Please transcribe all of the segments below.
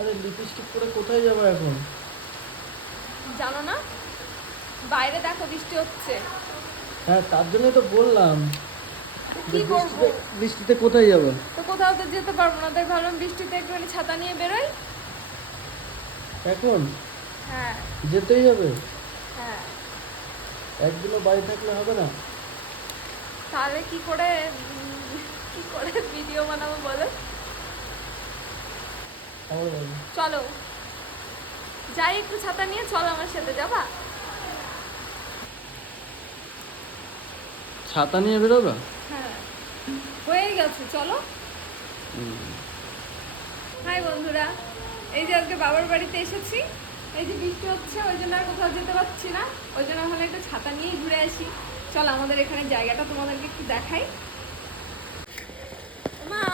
আরে লিপস্টিক পরে কোথায় যাবো এখন? জানো না, বাইরে দেখো বৃষ্টি হচ্ছে। হ্যাঁ, তার জন্যই তো বললাম কি যে করবো? বৃষ্টিতে কোথায় যাবো? তো কোথাও তো যেতে পারবো না, তাই ভাবলাম বৃষ্টিতে একটুখানি ছাতা নিয়ে বেরোই। এখন হ্যাঁ। যেতেই হবে? হ্যাঁ। একদিনও বাড়ি থাকলে হবে না? তাহলে কি করে কি করে ভিডিও বানাবো বলো? আমার বাড়ি। চলো যাই, একটু ছাতা নিয়ে চলো আমার সাথে, যাবা? ছাতা নিয়ে বেরোবা? হ্যাঁ, হয়ে গেছে, চলো। হাই বন্ধুরা, এই যে আজকে বাবার বাড়িতে এসেছি। এই যে বৃষ্টি হচ্ছে, ওই জন্য আর কোথাও যেতে পারছি না, ওই জন্য ভাবলাম একটু ছাতা নিয়েই ঘুরে আসি। চলো আমাদের এখানে জায়গাটা তোমাদেরকে একটু দেখাই। মা,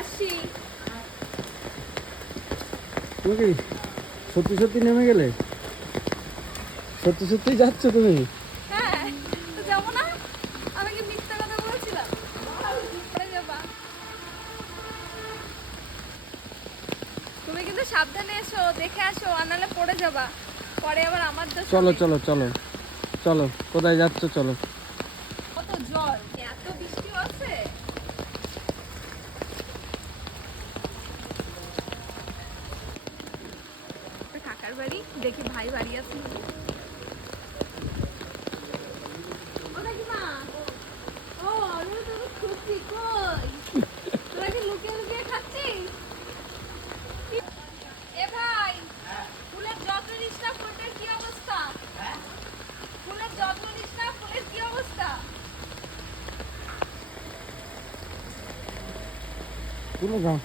আসি। তুমি কি সত্যি সত্যি নেমে গেলে? সত্যি সত্যি যাচ্ছ তুমি? হ্যাঁ, তো যাবো না? আমি কি মিথ্যা কথা বলছিলাম? পরে যাবা। তুমি কিন্তু সাবধানে এসো, দেখে আসো, আর নাহলে পড়ে যাবা, পরে আবার আমার দোষ চলো হবে। চলো চলো চলো, কোথায় যাচ্ছ চলো। কত জল, এত বৃষ্টি হচ্ছে। কাকার বাড়ি, দেখি ভাই বাড়ি আছে নাকি। ও কাকিমা, ও আমি তো খুশি, কই তোরা কি লুকিয়ে লুকিয়ে খাচ্ছিস? এ ভাই, ফুলের যত্ন নিস না, ফুলটার কি অবস্থা? ফুলের যত্ন নিস না, ফুলের কি অবস্থা? তুলে দাও,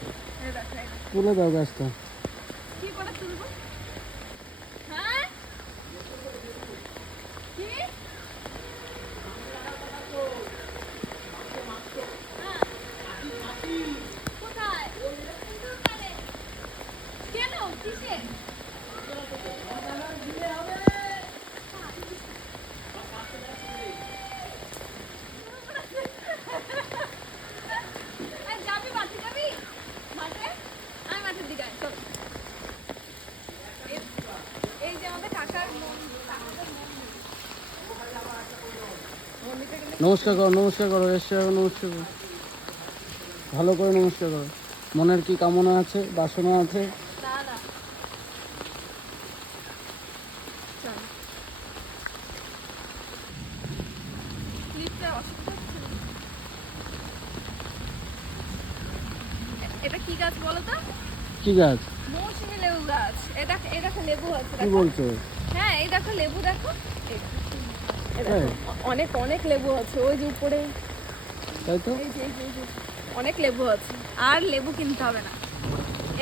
এই দেখ, এই দেখ। তুলে দাও গাছটা। কি করে তুলবো? হ্যাঁ, কি? হ্যাঁ, কোথায়? কেন, কিসে? এই যাবি মাঠে, যাবি মাঠে? আমি মাঠের দিকে আয়, চল। এই যে আমাদের কাকার কাকাদের মন্দিরটা কিন্তু নমস্কার করো, নমস্কার করো, এসে নমস্কার করো, ভালো করে নমস্কার করো। মনের কি কামনা আছে, বাসনা আছে? না না, চল। লিফটে অসুবিধা হচ্ছে না? এটা কি গাছ বলো তো? কি গাছ? মৌসুমী লেবু গাছ। এটা এই দেখো লেবু আছে, কি দেখো। বলছো? হ্যাঁ, এই দেখো লেবু, দেখো। এই দেখো, এই তাই? দেখো, অনেক অনেক লেবু আছে ওই যে উপরে। তাই তো। এই যে অনেক লেবু আছে, আর লেবু কিনতে হবে না।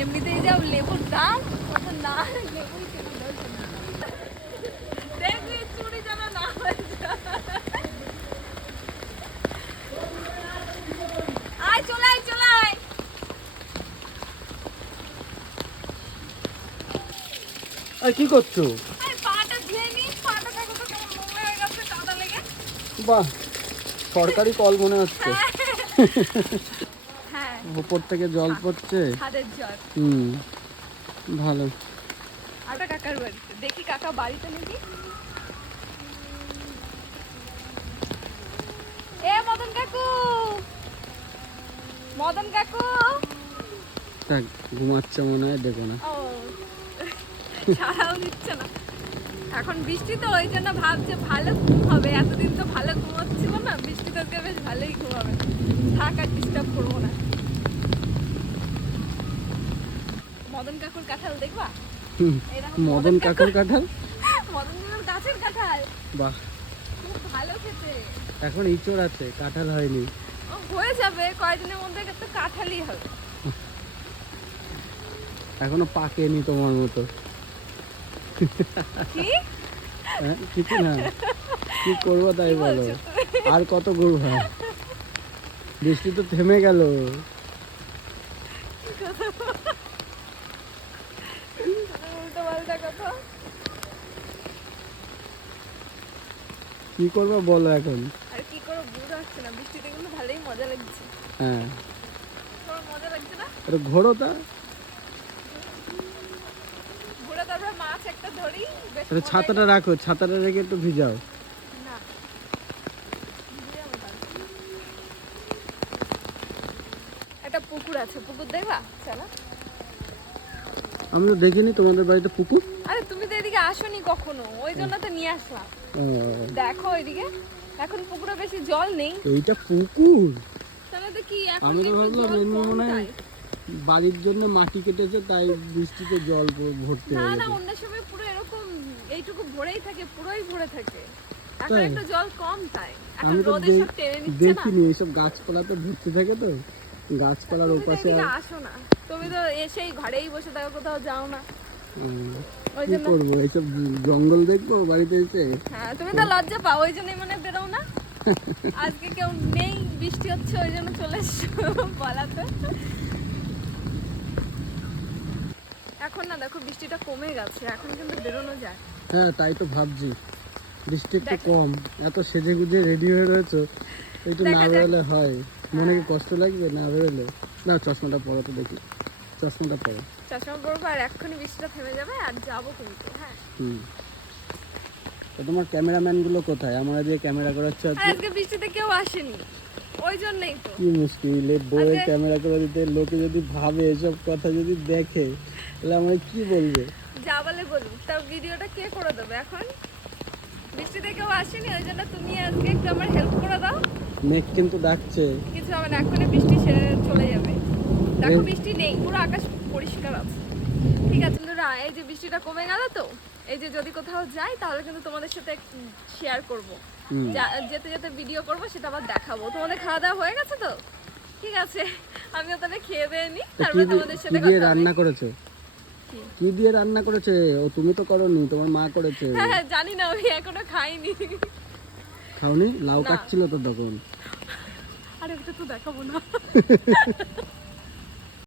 এমনিতেই যা লেবুর দাম, কত না লেবুই কিনে দেবে। দেখবি চুরি যেন না হয়ে যায়। আয়, চলে আয়, চলে আয়। আর কি করছো? আরে পাটা ধুয়ে নি, পাটা দেখো তো কেমন নোংরা হয়ে গেছে কাদা লেগে। বাহ, সরকারি কল মনে হচ্ছে। হ্যাঁ হ্যাঁ, উপর থেকে জল পড়ছে। ছাদের জল। হুম, ভালো। আটা কাকার বাড়িতে, দেখি কাকা বাড়িতে নাকি। এ মদন কাকু, মদন কাকু। থাক, ঘুমাচ্ছে মনে হয়, দেখো না। ও, সারাও দিচ্ছে না। এখন বৃষ্টি তো, ওই জন্য ভাবছে ভালো ঘুম হবে। এতদিন তো ভালো ঘুমাচ্ছিল না, বৃষ্টি তো আজকে বেশ ভালোই ঘুম হবে। থাক, আর ডিস্টার্ব করবো না। মদন কাকুর কাঁঠাল দেখবা? হুম, এই দেখো মদন কাকুর কাঁঠাল। মদন কাকুর গাছের কাঁঠাল, বাহ, খুব ভালো খেতে। এখন ইঁচড় আছে, কাঁঠাল হয়নি। ও, হয়ে যাবে কয়েকদিনের মধ্যে, তো কাঁঠালই হবে। এখনো পাকেনি তোমার মতো। কি হ্যাঁ, কিছু না, কি করবো তাই কি বলো। বলছো তুমি? আর কত ঘুরবা? বৃষ্টি তো থেমে গেল। উল্টো পাল্টা কথা। কি করবো বলো এখন? আর কি করে বুঝতে পারছি না, বৃষ্টিতে কিন্তু ভালোই মজা লাগছে। হ্যাঁ, তোমার মজা লাগছে না? আরে ঘোরো তা। মাছ একটা ধরি বেশ তাহলে মজাই ছাতাটা রাখো, ছাতাটা রেখে একটু ভিজাও। না দিয়ে যাবো তাহলে। একটা পুকুর আছে, পুকুর দেখবা চলো। আমি তো দেখিনি তোমাদের বাড়িতে পুকুর। আরে তুমি তো এদিকে আসোনি কখনো, ওই জন্য তো নিয়ে আসলাম। ও, দেখো এদিকে এখন পুকুরে বেশি জল নেই। এইটা পুকুর? তাহলে তো কি এখন আমি তো একটু ভাবলাম জল এমনি কম মনে হয় তাই। বাড়ির জন্য মাটি কেটেছে, তাই বৃষ্টিতে জল ভর্তি না হয়ে না গেছে। অন্য সময় পুরো এরকম এইটুকু ভরেই থাকে, পুরোই ভরে থাকে। এখন তাই? একটু জল কম তাই, এখন আমি তো রোদে সব টেনে নিচ্ছে না। দেখিনি, এইসব গাছপালা তো ভর্তি থাকে, তো গাছপালার তুমি তো ওপাশে এদিকে আসো না, তুমি তো এসেই ঘরেই বসে থাকো, কোথাও যাও না। ওই কি জন্য করবো, এইসব জঙ্গল দেখবো বাড়িতে এসে? হ্যাঁ তুমি তো লজ্জা পাও, ওই জন্যই মানে বেরো না। আজকে কেউ নেই, বৃষ্টি হচ্ছে ওই জন্য চলে এসছো বলাতে। এখন না দেখো বৃষ্টিটা কমে গেছে, এখন কিন্তু বেরোনো যায়। হ্যাঁ, তাই তো ভাবছি, বৃষ্টি একটু দেখো। কম, এত সেজে গুজে রেডি হয়ে রয়েছে, একটু না দেখা যাক। বেরোলে হয়? মনে কি কষ্ট লাগবে না বেরোলে? না, চশমাটা পরো তো দেখি, চশমাটা পরো। চশমা পরবো আর এক্ষুনি বৃষ্টিটা থেমে যাবে আর যাবো কিন্তু। হ্যাঁ হুম। তো তোমার ক্যামেরাম্যান গুলো কোথায়? আমরা দিয়ে ক্যামেরা করাচ্ছে আর আজকে। আজকে বৃষ্টিতে কেউ আসেনি, ওই জন্যই তো। কি মুশকিল, এই বউয়ের আজকে- ক্যামেরা করে দিতে, লোকে যদি ভাবে, এসব কথা যদি দেখে, তাহলে আমরা কি বলবে? যা বলে বলুক, তা ভিডিওটা কে করে দেবে এখন? বৃষ্টিতে কেউ আসেনি, ওই জন্য তুমি আজকে একটু আমার হেল্প করে দাও। মেঘ কিন্তু ডাকছে। কিছু হবে না, এক্ষুনি বৃষ্টি সেরে চলে যাবে। দেখো এই- বৃষ্টি নেই, পুরো আকাশ পরিষ্কার আছে। ঠিক আছে বন্ধুরা, এই যে বৃষ্টিটা কমে গেল তো, এই যে যদি কোথাও যাই তাহলে কিন্তু তোমাদের সাথে শেয়ার করবো। হুম। যেতে যেতে ভিডিও করবো, সেটা আবার দেখাবো। তোমাদের খাওয়া দাওয়া হয়ে গেছে তো? ঠিক আছে, আমিও তাহলে খেয়ে দিয়ে নিই, তো তারপরে কি তোমাদের সাথে দিয়ে কথা হবে। রান্না করেছে? কি? কি দিয়ে রান্না করেছে? ও তুমি তো করোনি, তোমার মা করেছে। হ্যাঁ হ্যাঁ জানি না, আমি এখনো খাইনি। খাওনি? লাউ না। কাটছিল তো তখন। আরে ওটা তো দেখাবো না।